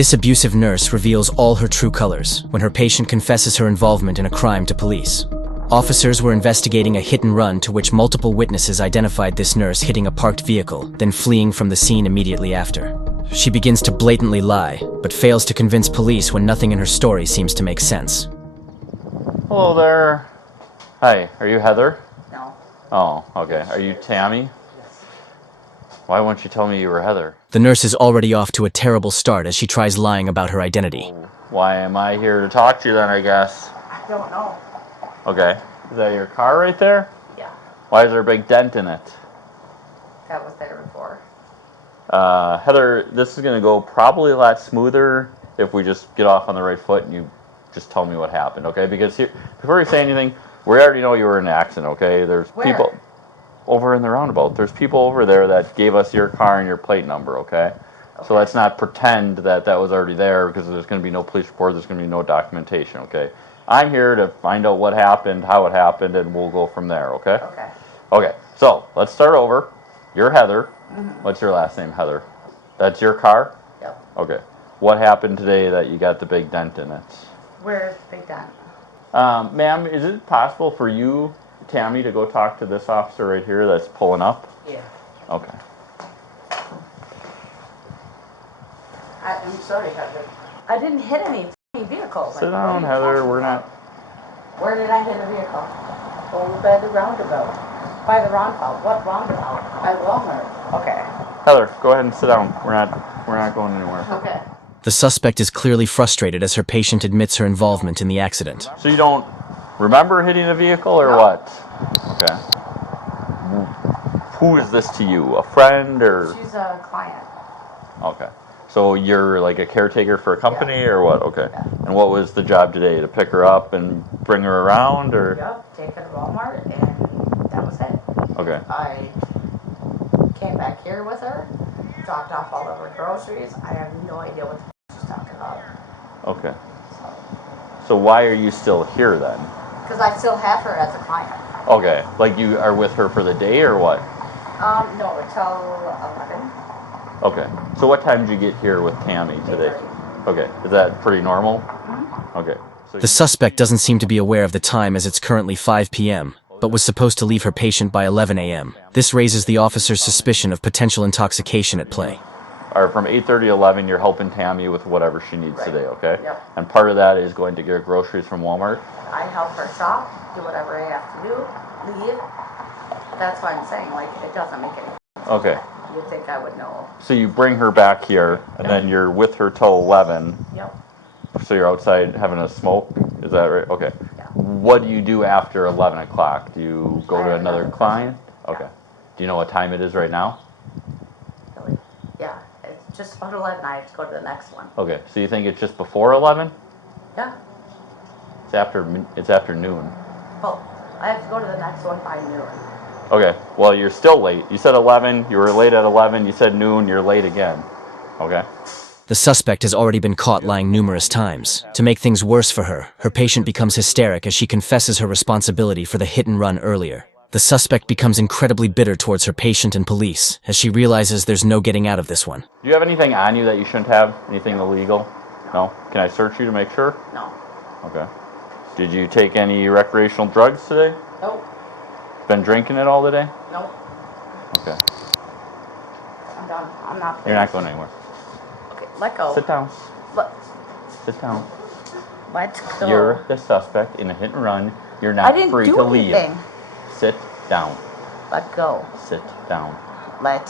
This abusive nurse reveals all her true colors when her patient confesses her involvement in a crime to police. Officers were investigating a hit and run to which multiple witnesses identified this nurse hitting a parked vehicle, then fleeing from the scene immediately after. She begins to blatantly lie, but fails to convince police when nothing in her story seems to make sense. Hello there. Hi, are you Heather? No. Oh, okay. Are you Tammy? Yes. Why won't you tell me you were Heather? The nurse is already off to a terrible start as she tries lying about her identity. Why am I here to talk to you then, I guess? I don't know. Okay. Is that your car right there? Yeah. Why is there a big dent in it? That was there before. Heather, this is going to go probably a lot smoother if we just get off on the right foot and you just tell me what happened, okay? Because here, before you say anything, we already know you were in an accident, okay? There's Where? people over in the roundabout. There's people over there that gave us your car and your plate number, okay? So let's not pretend that that was already there because there's going to be no police report, there's going to be no documentation, okay? I'm here to find out what happened, how it happened, and we'll go from there, okay? Okay. Okay, so let's start over. You're Heather. Mm-hmm. What's your last name, Heather? That's your car? Yep. Okay. What happened today that you got the big dent in it? Where's the big dent? Ma'am, is it possible for you, Tammy, to go talk to this officer right here that's pulling up? Yeah. Okay. I'm sorry, Heather. I didn't hit any vehicles. Sit down, Heather. We're not... Where did I hit a vehicle? Over by the roundabout. By the roundabout? What roundabout? By Walmart. Okay. Heather, go ahead and sit down. We're not going anywhere. Okay. The suspect is clearly frustrated as her patient admits her involvement in the accident. So you don't remember hitting a vehicle or No. what? Okay. Who is this to you? A friend or? She's a client. Okay. So you're like a caretaker for a company or what? Okay. Yeah. And what was the job today? To pick her up and bring her around or? Yep. Take her to Walmart and that was it. Okay. I came back here with her, dropped off all of her groceries. I have no idea what the she's talking about. Okay. So why are you still here then? Because I still have her as a client. Okay. Like you are with her for the day or what? No, until 11. Okay. So what time did you get here with Tammy today? 8:30. Okay. Is that pretty normal? Mm-hmm. Okay. So The suspect doesn't seem to be aware of the time as it's currently 5 p.m., but was supposed to leave her patient by 11 a.m. This raises the officer's suspicion of potential intoxication at play. or from 8:30 to 11, you're helping Tammy with whatever she needs today, okay? Yep. And part of that is going to get groceries from Walmart? I help her shop, do whatever I have to do, leave. That's why I'm saying, like, it doesn't make any sense. Okay. You'd think I would know. So you bring her back here, and then you're with her till 11. Yep. So you're outside having a smoke? Is that right? Okay. Yeah. What do you do after 11 o'clock? Do you go I to have another another client? Yeah. Okay. Do you know what time it is right now? Really? Yeah. It's just about 11. I have to go to the next one. Okay. So you think it's just before 11? Yeah. It's after noon. Well, I have to go to the next one by noon. Okay. Well, you're still late. You said 11. You were late at 11. You said noon. You're late again. Okay. The suspect has already been caught lying numerous times. To make things worse for her, her patient becomes hysteric as she confesses her responsibility for the hit and run earlier. The suspect becomes incredibly bitter towards her patient and police as she realizes there's no getting out of this one. Do you have anything on you that you shouldn't have? Anything illegal? No? Can I search you to make sure? No. Okay. Did you take any recreational drugs today? Nope. Been drinking it all today? Nope. Okay. I'm done. I'm not. You're not going anywhere. Okay, let go. Sit down. Let, Sit down. let go. You're the suspect in a hit and run. You're I not didn't free do to leave. anything. Sit down. Let go. Sit down. Let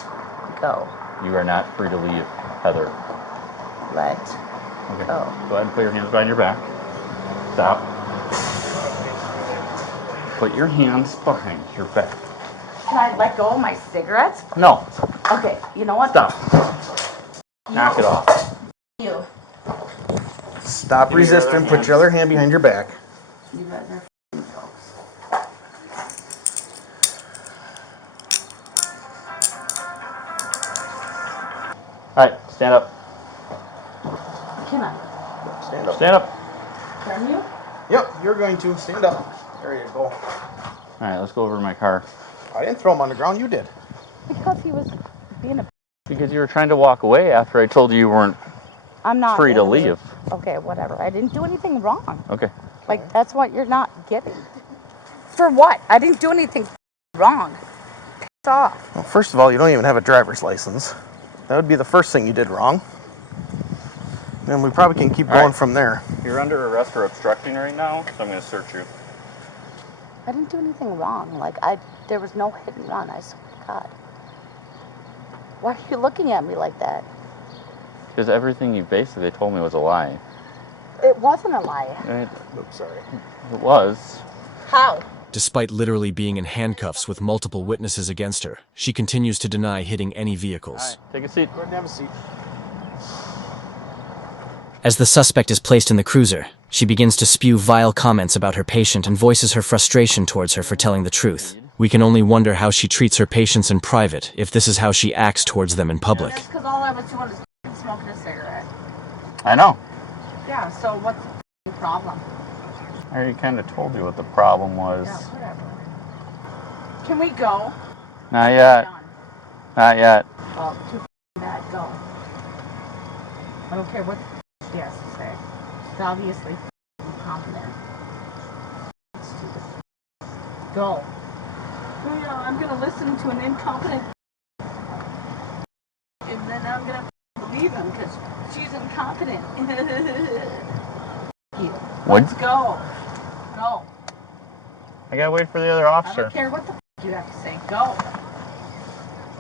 go. You are not free to leave, Heather. Let Okay. go. Go ahead and put your hands behind your back. Stop. Put your hands behind your back. Can I let go of my cigarettes? No. Okay, you know what? Stop. Knock it off. You. Stop Give me your other resisting. Put hand. your other hand behind your back. You guys are f***ing jokes. All right, stand up. Can I? Stand up. Stand up. Turn you? Yep, you're going to. Stand up. There you go. All right, let's go over to my car. I didn't throw him on the ground. You did. Because he was being a... Because you were trying to walk away after I told you you weren't I'm not free to in a- leave. Okay, whatever. I didn't do anything wrong. Okay. Like, that's what you're not getting. For what? I didn't do anything wrong. Piss off. Well, first of all, you don't even have a driver's license. That would be the first thing you did wrong. And we probably can keep All going right. from there. You're under arrest for obstructing right now, so I'm going to search you. I didn't do anything wrong. Like, there was no hit and run. I swear to God. Why are you looking at me like that? Because everything you basically told me was a lie. It wasn't a lie. Oops, sorry. It was. How? Despite literally being in handcuffs with multiple witnesses against her, she continues to deny hitting any vehicles. All right, take a seat. Go ahead and have a seat. As the suspect is placed in the cruiser, she begins to spew vile comments about her patient and voices her frustration towards her for telling the truth. We can only wonder how she treats her patients in private, if this is how she acts towards them in public. That's because all I was doing was smoking a cigarette. I know. Yeah, so what's the problem? I already kind of told you what the problem was. Yeah, whatever. Can we go? Not yet. Done. Not yet. Well, too bad. Go. I don't care what she has to say. It's obviously incompetent. Stupid. Go. Oh, yeah, I'm gonna listen to an incompetent, and then I'm gonna believe him because she's incompetent. You. What? Let's go. Go. I gotta wait for the other I officer. don't care what the you have to say. Go.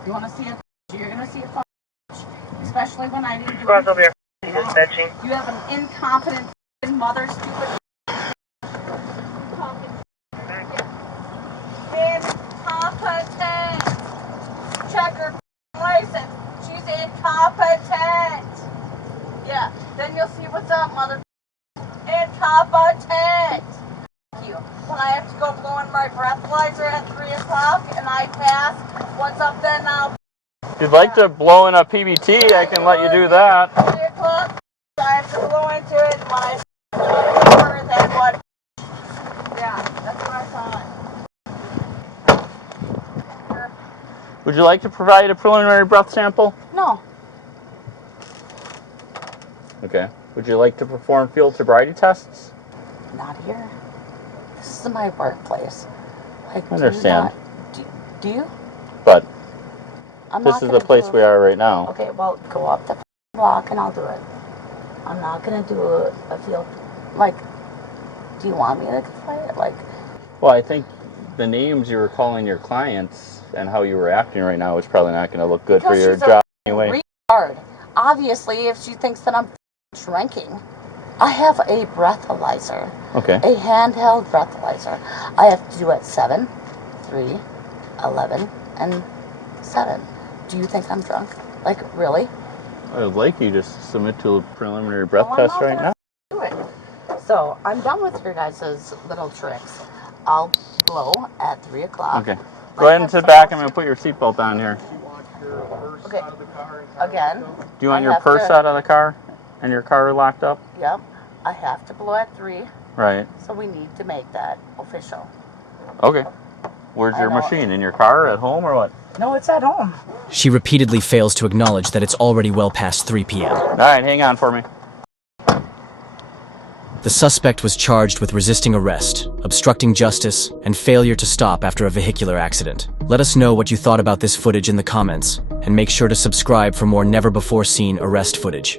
You want to see a you're gonna see a especially when I didn't do Cross over anything your wrong. dispatching. You have an incompetent mother, stupid. Incompetent. Check her license. She's incompetent. Yeah. Then you'll see what's up, mother. Incompetent. Thank you. When I have to go blow in my breathalyzer at 3 o'clock and I pass, what's up then now? If you'd like to blow in a PBT, I can let you do that. 3 o'clock, I have to blow into it when I over then what? Yeah, that's what I thought. Would you like to provide a preliminary breath sample? No. Okay. Would you like to perform field sobriety tests? Not here. This is my workplace. Like, I understand. Do you? But I'm this not is gonna the place do we are right now. Okay, well, go up the block and I'll do it. I'm not gonna do a field. Like, do you want me to play it? Like, Well, I think the names you were calling your clients and how you were acting right now is probably not going to look good for because your she's a job anyway. retard. Obviously, if she thinks that I'm drinking, I have a breathalyzer. Okay. A handheld breathalyzer. I have to do it 7, 3, 11, and 7. Do you think I'm drunk? Like, really? I would like you to submit to a preliminary breath Well, I'm test not right gonna now. do it. So, I'm done with your guys' little tricks. I'll blow at 3 o'clock. Okay. Go ahead and sit back. I'm going to put your seatbelt on here. Okay. Again. Do you want I your have purse to- out of the car and your car locked up? Yep. I have to blow at 3, Right. so we need to make that official. Okay. Where's I your know. machine? In your car? At home or what? No, it's at home. She repeatedly fails to acknowledge that it's already well past 3 p.m. All right, hang on for me. The suspect was charged with resisting arrest, obstructing justice, and failure to stop after a vehicular accident. Let us know what you thought about this footage in the comments, and make sure to subscribe for more never-before-seen arrest footage.